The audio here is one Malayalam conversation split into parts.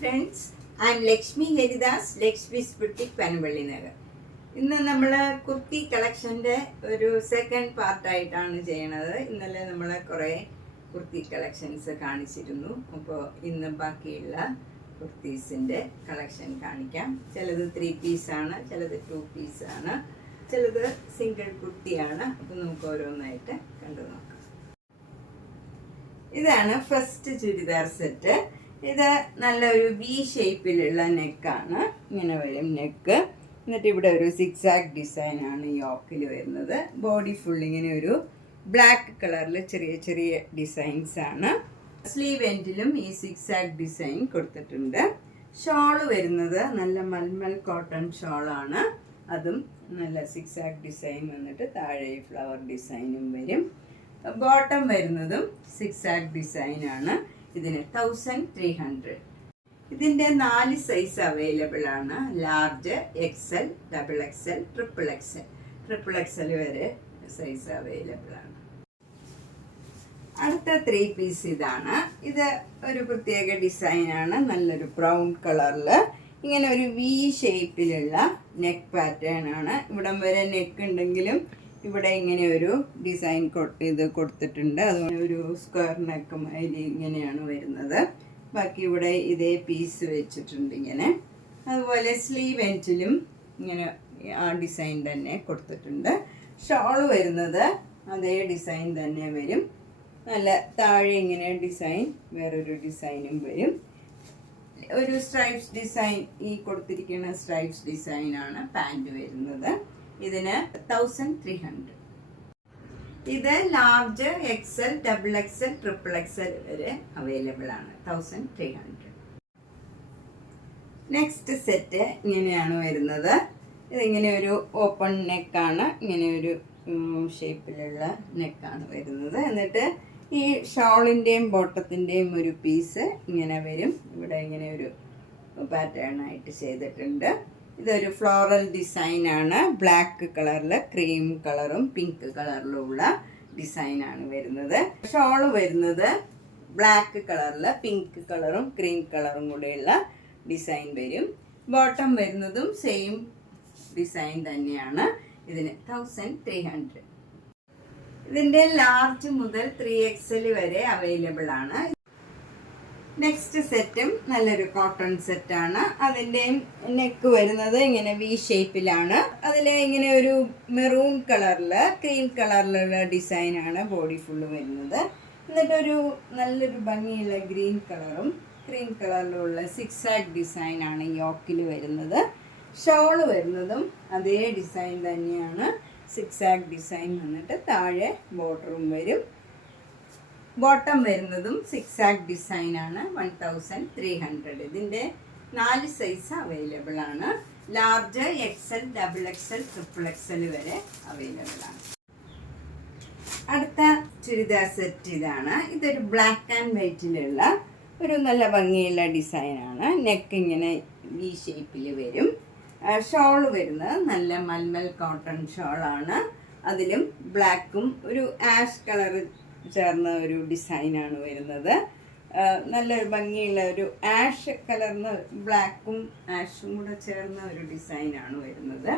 Friends, I M Lakshmi Haridas, Lakshmi's boutique, Panampilly Nagar. ഇന്ന് നമ്മൾ കുർത്തി കളക്ഷൻ്റെ ഒരു സെക്കൻഡ് പാർട്ടായിട്ടാണ് ചെയ്യണത്. ഇന്നലെ നമ്മൾ കുറേ കുർത്തി കളക്ഷൻസ് കാണിച്ചിരുന്നു. അപ്പോൾ ഇന്ന് ബാക്കിയുള്ള കുർത്തീസിൻ്റെ കളക്ഷൻ കാണിക്കാം. ചിലത് 3 പീസാണ്, ചിലത് 2 പീസാണ്, ചിലത് സിംഗിൾ കുർത്തിയാണ്. അപ്പോൾ നമുക്ക് ഓരോന്നായിട്ട് കണ്ടു നോക്കാം. ഇതാണ് ഫസ്റ്റ് ചുരിദാർ സെറ്റ്. ഇത് നല്ലൊരു വി ഷേപ്പിലുള്ള നെക്കാണ്. ഇങ്ങനെ വരും നെക്ക്. എന്നിട്ട് ഇവിടെ ഒരു സിക്സാക് ഡിസൈനാണ് യോക്കിൽ വരുന്നത്. ബോഡി ഫുൾ ഇങ്ങനെ ഒരു ബ്ലാക്ക് കളറിൽ ചെറിയ ചെറിയ ഡിസൈൻസ് ആണ്. സ്ലീവ് എൻഡിലും ഈ സിക്സാക് ഡിസൈൻ കൊടുത്തിട്ടുണ്ട്. ഷോള് വരുന്നത് നല്ല മൽമൽ കോട്ടൺ ഷോളാണ്. അതും നല്ല സിക്സാക് ഡിസൈൻ വന്നിട്ട് താഴെ ഫ്ലവർ ഡിസൈനും വരും. ബോട്ടം വരുന്നതും സിക്സാക് ഡിസൈനാണ്. ഇതിന് 1300. ഇതിൻ്റെ 4 സൈസ് അവൈലബിൾ ആണ്. Large, XL, double XL, triple XL. Triple XL വരെ സൈസ് അവൈലബിൾ ആണ്. അടുത്ത 3 പീസ് ഇതാണ്. ഇത് ഒരു പ്രത്യേക ഡിസൈനാണ്. നല്ലൊരു ബ്രൗൺ കളറിൽ ഇങ്ങനെ ഒരു വി ഷേപ്പിലുള്ള നെക്ക് പാറ്റേൺ ആണ്. ഇവിടം വരെ നെക്ക് ഉണ്ടെങ്കിലും ഇവിടെ ഇങ്ങനെ ഒരു ഡിസൈൻ ഇത് കൊടുത്തിട്ടുണ്ട്. അതുകൊണ്ട് ഒരു സ്ക്വയർ നെക്കും അതിൽ ഇങ്ങനെയാണ് വരുന്നത്. ബാക്കി ഇവിടെ ഇതേ പീസ് വെച്ചിട്ടുണ്ട് ഇങ്ങനെ. അതുപോലെ സ്ലീവ് എൻഡിലും ഇങ്ങനെ ആ ഡിസൈൻ തന്നെ കൊടുത്തിട്ടുണ്ട്. ഷോള് വരുന്നത് അതേ ഡിസൈൻ തന്നെ വരും. നല്ല താഴെ ഇങ്ങനെ ഡിസൈൻ, വേറൊരു ഡിസൈനും വരും. ഒരു സ്ട്രൈപ്സ് ഡിസൈൻ, ഈ കൊടുത്തിരിക്കുന്ന സ്ട്രൈപ്സ് ഡിസൈനാണ് പാൻറ് വരുന്നത്. ഇതിന് 1300. ഇത് large, XL, double XL, triple XL വരെ അവൈലബിൾ ആണ്. 1300. നെക്സ്റ്റ് സെറ്റ് ഇങ്ങനെയാണ് വരുന്നത്. ഇതിങ്ങനെ ഒരു ഓപ്പൺ നെക്കാണ്. ഇങ്ങനെ ഒരു ഷേപ്പിലുള്ള നെക്കാണ് വരുന്നത്. എന്നിട്ട് ഈ ഷോളിൻ്റെയും ബോട്ടത്തിൻ്റെയും ഒരു പീസ് ഇങ്ങനെ വരും. ഇവിടെ ഇങ്ങനെ ഒരു പാറ്റേൺ ആയിട്ട് ചെയ്തിട്ടുണ്ട്. ഇതൊരു ഫ്ലോറൽ ഡിസൈനാണ്. ബ്ലാക്ക് കളറിൽ ക്രീം കളറും പിങ്ക് കളറിലുള്ള ഡിസൈനാണ് വരുന്നത്. ഷോള് വരുന്നത് ബ്ലാക്ക് കളറിൽ പിങ്ക് കളറും ക്രീം കളറും കൂടെയുള്ള ഡിസൈൻ വരും. ബോട്ടം വരുന്നതും സെയിം ഡിസൈൻ തന്നെയാണ്. ഇതിന് 1300. ഇതിൻ്റെ ലാർജ് മുതൽ 3XL വരെ അവൈലബിൾ ആണ്. നെക്സ്റ്റ് സെറ്റും നല്ലൊരു കോട്ടൺ സെറ്റാണ്. അതിൻ്റെ നെക്ക് വരുന്നത് ഇങ്ങനെ വി ഷേപ്പിലാണ്. അതിൽ ഇങ്ങനെ ഒരു മെറൂൺ കളറിൽ ക്രീം കളറിലുള്ള ഡിസൈനാണ് ബോഡി ഫുള്ള് വരുന്നത്. എന്നിട്ടൊരു നല്ലൊരു ഭംഗിയുള്ള ഗ്രീൻ കളറും ക്രീം കളറിലുള്ള സിക്സാക് ഡിസൈനാണ് യോക്കിൽ വരുന്നത്. ഷോള് വരുന്നതും അതേ ഡിസൈൻ തന്നെയാണ്. സിക്സാക് ഡിസൈൻ വന്നിട്ട് താഴെ ബോർഡറും വരും. ബോട്ടം വരുന്നതും സിക്സാക് ഡിസൈനാണ്. 1300. ഇതിൻ്റെ 4 സൈസ് അവൈലബിൾ ആണ്. Large, XL, double XL, triple XL വരെ അവൈലബിൾ ആണ്. അടുത്ത ചുരിദാർ സെറ്റ് ഇതാണ്. ഇതൊരു ബ്ലാക്ക് ആൻഡ് വൈറ്റിലുള്ള ഒരു നല്ല ഭംഗിയുള്ള ഡിസൈനാണ്. നെക്ക് ഇങ്ങനെ ഈ ഷേപ്പിൽ വരും. ഷോൾ വരുന്നത് നല്ല മൽമൽ കോട്ടൺ ഷോളാണ്. അതിലും ബ്ലാക്കും ഒരു ആഷ് കളർ ചേർന്ന ഒരു ഡിസൈനാണ് വരുന്നത്. നല്ലൊരു ഭംഗിയുള്ള ഒരു ആഷ് കളറിന് ബ്ലാക്കും ആഷും കൂടെ ചേർന്ന ഒരു ഡിസൈനാണ് വരുന്നത്.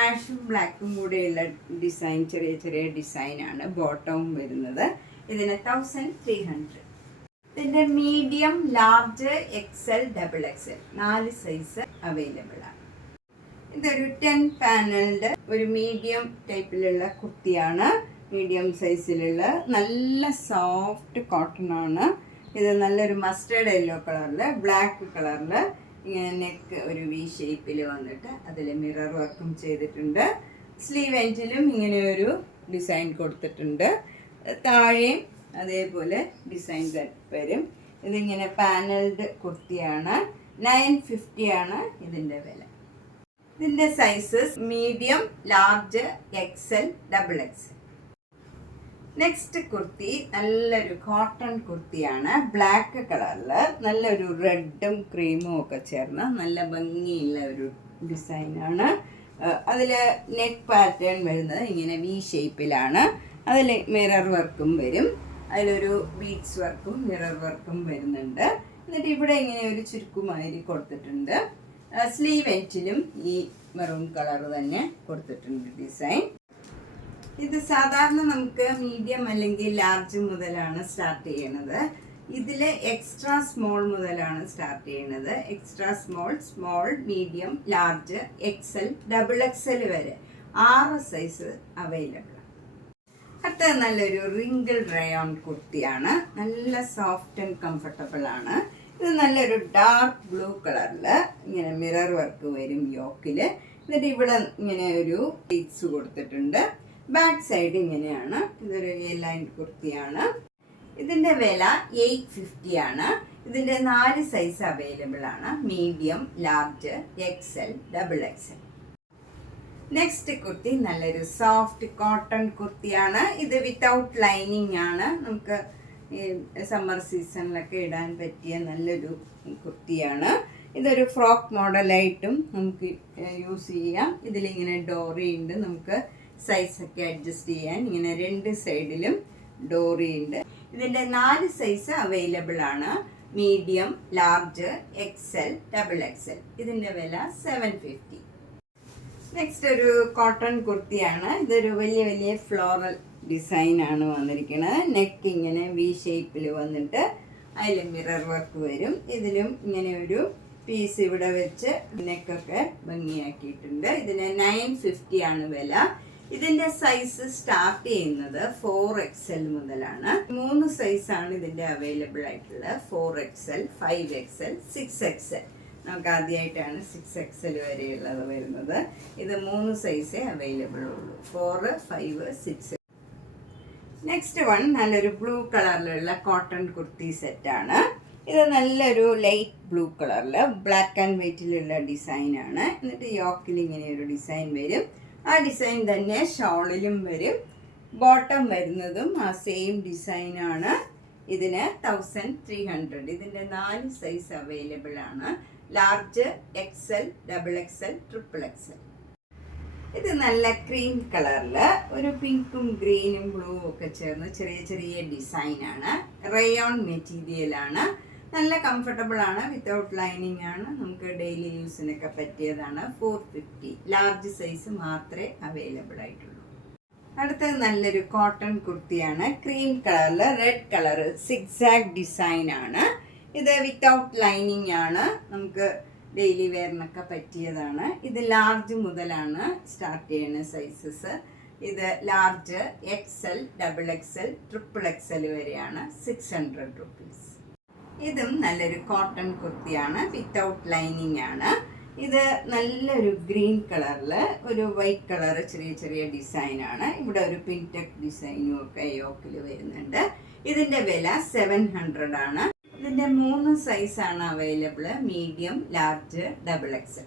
ആഷും ബ്ലാക്കും കൂടെയുള്ള ഡിസൈൻ, ചെറിയ ചെറിയ ഡിസൈനാണ്. ബോട്ടവും വരുന്നത്. ഇതിന് 1300. ഇതിൻ്റെ medium, large, XL, double XL 4 size available ആണ്. ഇതൊരു 10 പാനലിൻ്റെ ഒരു മീഡിയം ടൈപ്പിലുള്ള കുർത്തിയാണ്. മീഡിയം സൈസിലുള്ള നല്ല സോഫ്റ്റ് കോട്ടൺ ആണ്. ഇത് നല്ലൊരു മസ്റ്റേർഡ് യെല്ലോ കളറിൽ ബ്ലാക്ക് കളറിൽ ഇങ്ങനെ നെക്ക് ഒരു വി ഷേപ്പിൽ വന്നിട്ട് അതിൽ മിറർ വർക്കും ചെയ്തിട്ടുണ്ട്. സ്ലീവ് എൻഡിലും ഇങ്ങനെ ഒരു ഡിസൈൻ കൊടുത്തിട്ടുണ്ട്. താഴെയും അതേപോലെ ഡിസൈൻ വരും. ഇതിങ്ങനെ പാനൽഡ് കുർത്തിയാണ്. 950 ആണ് ഇതിൻ്റെ വില. ഇതിൻ്റെ sizes medium, large, XL, double XL. Next kurti നല്ലൊരു കോട്ടൺ കുർത്തിയാണ്. ബ്ലാക്ക് കളറിൽ നല്ലൊരു റെഡും ക്രീമും ഒക്കെ ചേർന്ന നല്ല ഭംഗിയുള്ള ഒരു ഡിസൈനാണ്. അതിൽ നെക്ക് പാറ്റേൺ വരുന്നത് ഇങ്ങനെ വി ഷേപ്പിലാണ്. അതിൽ മിറർ വർക്കും വരും. അതിലൊരു ബീഡ്സ് വർക്കും മിറർ വർക്കും വരുന്നുണ്ട്. എന്നിട്ട് ഇവിടെ ഇങ്ങനെ ഒരു ചുരുക്കുമാതിരി കൊടുത്തിട്ടുണ്ട്. സ്ലീവ് എൻഡിലും ഈ മെറൂൺ കളർ തന്നെ കൊടുത്തിട്ടുണ്ട് ഡിസൈൻ. ഇത് സാധാരണ നമുക്ക് മീഡിയം അല്ലെങ്കിൽ ലാർജ് മുതലാണ് സ്റ്റാർട്ട് ചെയ്യണത്. ഇതിൽ എക്സ്ട്രാ സ്മോൾ മുതലാണ് സ്റ്റാർട്ട് ചെയ്യുന്നത്. Extra small, small, medium, large, XL, double XL വരെ 6 സൈസ് അവൈലബിൾ. അടുത്തത് നല്ലൊരു റിങ്കിൾ റയോൺ കുർത്തിയാണ്. നല്ല സോഫ്റ്റ് ആൻഡ് കംഫർട്ടബിൾ ആണ്. ഇത് നല്ലൊരു ഡാർക്ക് ബ്ലൂ കളറിൽ ഇങ്ങനെ മിറർ വർക്ക് വരും യോക്കിൽ. എന്നിട്ട് ഇവിടെ ഇങ്ങനെ ഒരു ബീഡ്സ് കൊടുത്തിട്ടുണ്ട്. ബാക്ക് സൈഡ് ഇങ്ങനെയാണ്. ഇതൊരു ലൈൻ കുർത്തിയാണ്. ഇതിൻ്റെ വില 850 ആണ്. ഇതിൻ്റെ 4 സൈസ് അവൈലബിൾ ആണ്. Medium, large, XL, double XL. Next kurti നല്ലൊരു സോഫ്റ്റ് കോട്ടൺ കുർത്തിയാണ്. ഇത് വിത്തൗട്ട് ലൈനിങ് ആണ്. നമുക്ക് സമ്മർ സീസണിലൊക്കെ ഇടാൻ പറ്റിയ നല്ലൊരു കുർത്തിയാണ്. ഇതൊരു ഫ്രോക്ക് മോഡലായിട്ടും നമുക്ക് യൂസ് ചെയ്യാം. ഇതിലിങ്ങനെ ഡോറി ഉണ്ട്. നമുക്ക് സൈസൊക്കെ അഡ്ജസ്റ്റ് ചെയ്യാൻ ഇങ്ങനെ 2 സൈഡിലും ഡോറി ഉണ്ട്. ഇതിൻ്റെ 4 സൈസ് അവൈലബിൾ ആണ്. Medium, large, XL, double XL. ഇതിൻ്റെ വില 750. നെക്സ്റ്റ് ഒരു കോട്ടൺ കുർത്തിയാണ്. ഇതൊരു വലിയ വലിയ ഫ്ലോറൽ ഡിസൈനാണ് വന്നിരിക്കുന്നത്. നെക്ക് ഇങ്ങനെ വി ഷേപ്പിൽ വന്നിട്ട് അതിൽ മിറർ വർക്ക് വരും. ഇതിലും ഇങ്ങനെ ഒരു പീസ് ഇവിടെ വെച്ച് നെക്കൊക്കെ ഭംഗിയാക്കിയിട്ടുണ്ട്. ഇതിന് 950 ആണ് വില. ഇതിൻ്റെ സൈസ് സ്റ്റാർട്ട് ചെയ്യുന്നത് 4XL മുതലാണ്. 3 സൈസാണ് ഇതിൻ്റെ അവൈലബിൾ ആയിട്ടുള്ളത്. 4XL, 5XL, 6XL. നമുക്ക് ആദ്യമായിട്ടാണ് 6XL വരെയുള്ളത് വരുന്നത്. ഇത് 3 സൈസേ അവൈലബിൾ ഉള്ളൂ. 4, 5, 6. നെക്സ്റ്റ് വൺ നല്ലൊരു ബ്ലൂ കളറിലുള്ള കോട്ടൺ കുർത്തി സെറ്റാണ്. ഇത് നല്ലൊരു ലൈറ്റ് ബ്ലൂ കളറിൽ ബ്ലാക്ക് ആൻഡ് വൈറ്റിലുള്ള ഡിസൈനാണ്. എന്നിട്ട് യോക്കിൽ ഇങ്ങനെ ഒരു ഡിസൈൻ വരും. ആ ഡിസൈൻ തന്നെ ഷോളിലും വരും. ബോട്ടം വരുന്നതും ആ സെയിം ഡിസൈനാണ്. ഇതിന് 1300. ഇതിൻ്റെ 4 സൈസ് അവൈലബിൾ ആണ്. Large, XL, double XL, triple XL. ഇത് നല്ല ക്രീം കളറിൽ ഒരു പിങ്കും ഗ്രീനും ബ്ലൂ ഒക്കെ ചേർന്ന് ചെറിയ ചെറിയ ഡിസൈനാണ്. റയോൺ മെറ്റീരിയലാണ്. നല്ല കംഫർട്ടബിൾ ആണ്. വിത്തൗട്ട് ലൈനിങ് ആണ്. നമുക്ക് ഡെയിലി യൂസിനൊക്കെ പറ്റിയതാണ്. 450. ലാർജ് സൈസ് മാത്രമേ അവൈലബിൾ ആയിട്ടുള്ളൂ. അടുത്തത് നല്ലൊരു കോട്ടൺ കുർത്തിയാണ്. ക്രീം കളറിൽ റെഡ് കളർ സിക്സാഗ് ഡിസൈനാണ്. ഇത് വിത്തൗട്ട് ലൈനിങ് ആണ്. നമുക്ക് ഡെയിലി വെയറിനൊക്കെ പറ്റിയതാണ്. ഇത് ലാർജ് മുതലാണ് സ്റ്റാർട്ട് ചെയ്യുന്ന സൈസസ്. ഇത് large, XL, double XL, triple XL വരെയാണ്. 600 റുപ്പീസ്. ഇതും നല്ലൊരു കോട്ടൺ കുർത്തിയാണ്. വിത്തൗട്ട് ലൈനിങ് ആണ്. ഇത് നല്ലൊരു ഗ്രീൻ കളറിൽ ഒരു വൈറ്റ് കളർ ചെറിയ ചെറിയ ഡിസൈനാണ്. ഇവിടെ ഒരു പിൻടെക് ഡിസൈനും ഒക്കെ യോക്കിൽ വരുന്നുണ്ട്. ഇതിൻ്റെ വില 700 ആണ്. ഇതിൻ്റെ 3 സൈസാണ് available. Medium, large, double XL.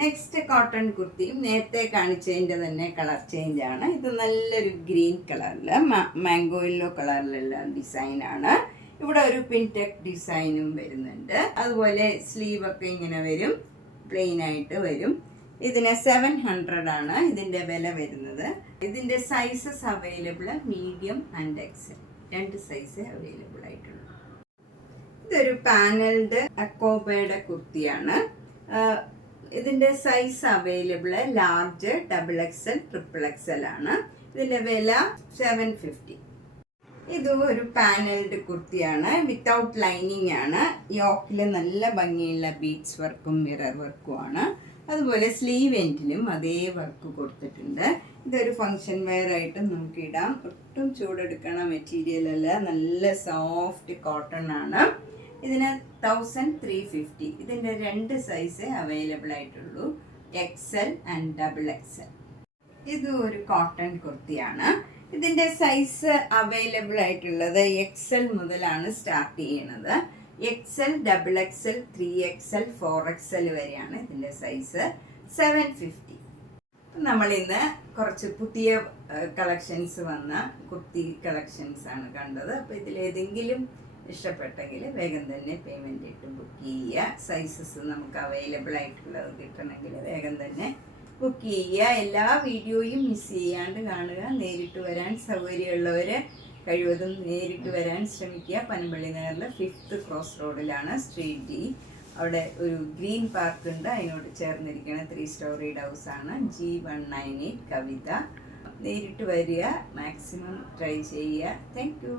Next cotton കുർത്തിയും നേരത്തെ കാണിച്ചതിൻ്റെ തന്നെ കളർ ചേഞ്ച് ആണ്. ഇത് നല്ലൊരു ഗ്രീൻ കളറിൽ മാംഗോ യെല്ലോ കളറിലുള്ള ഡിസൈനാണ്. ഇവിടെ ഒരു പിൻടെക് ഡിസൈനും വരുന്നുണ്ട്. അതുപോലെ സ്ലീവൊക്കെ ഇങ്ങനെ വരും. പ്ലെയിൻ ആയിട്ട് വരും. ഇതിന് 700 ആണ് ഇതിൻ്റെ വില വരുന്നത്. ഇതിൻ്റെ sizes available medium and Excel. 2 size available ആയിട്ടുള്ളൂ. ഇതൊരു പാനൽഡ് അക്കോബയുടെ കുർത്തിയാണ്. ഇതിൻ്റെ size available large, double XL, triple Excel ആണ്. ഇതിൻ്റെ വില 750. ഇതും ഒരു പാനൽഡ് കുർത്തിയാണ്. വിത്തൗട്ട് ലൈനിങ് ആണ്. യോക്കിൽ നല്ല ഭംഗിയുള്ള ബീഡ്സ് വർക്കും മിറർ വർക്കും ആണ്. അതുപോലെ സ്ലീവ് എൻഡിലും അതേ വർക്ക് കൊടുത്തിട്ടുണ്ട്. ഇതൊരു ഫങ്ഷൻ വെയർ ആയിട്ട് നമുക്ക് ഇടാം. ഒട്ടും ചൂടെടുക്കണ മെറ്റീരിയൽ അല്ല. നല്ല സോഫ്റ്റ് കോട്ടൺ ആണ്. ഇതിന് 1350. ഇതിൻ്റെ 2 സൈസ് അവൈലബിൾ ആയിട്ടുള്ളൂ. XL and double XL. ഇതും ഒരു കോട്ടൺ കുർത്തിയാണ്. ഇതിൻ്റെ സൈസ് അവൈലബിൾ ആയിട്ടുള്ളത് എക്സൽ മുതലാണ് സ്റ്റാർട്ട് ചെയ്യുന്നത്. XL, double XL, 3XL, 4XL വരെയാണ് ഇതിൻ്റെ സൈസ്. 750. നമ്മളിന്ന് കുറച്ച് പുതിയ കളക്ഷൻസ് വന്ന കുർത്തി കളക്ഷൻസ് ആണ് കണ്ടത്. അപ്പോൾ ഇതിലേതെങ്കിലും ഇഷ്ടപ്പെട്ടെങ്കിൽ വേഗം തന്നെ പേയ്മെൻറ്റ് ഇട്ട് ബുക്ക് ചെയ്യുക. സൈസസ് നമുക്ക് അവൈലബിൾ ആയിട്ടുള്ളത് കിട്ടണമെങ്കിൽ വേഗം തന്നെ ബുക്ക് ചെയ്യുക. എല്ലാ വീഡിയോയും മിസ് ചെയ്യാണ്ട് കാണുക. നേരിട്ട് വരാൻ സൗകര്യമുള്ളവർ കഴിവതും നേരിട്ട് വരാൻ ശ്രമിക്കുക. പനമ്പള്ളി നഗറിൽ 5th ക്രോസ് റോഡിലാണ്, സ്ട്രീറ്റ് ഡി. അവിടെ ഒരു ഗ്രീൻ പാർക്ക് ഉണ്ട്, അതിനോട് ചേർന്നിരിക്കുന്ന 3 സ്റ്റോറീഡ് ഹൗസാണ്. G198 കവിത. നേരിട്ട് വരിക, മാക്സിമം ട്രൈ ചെയ്യുക. Thank you.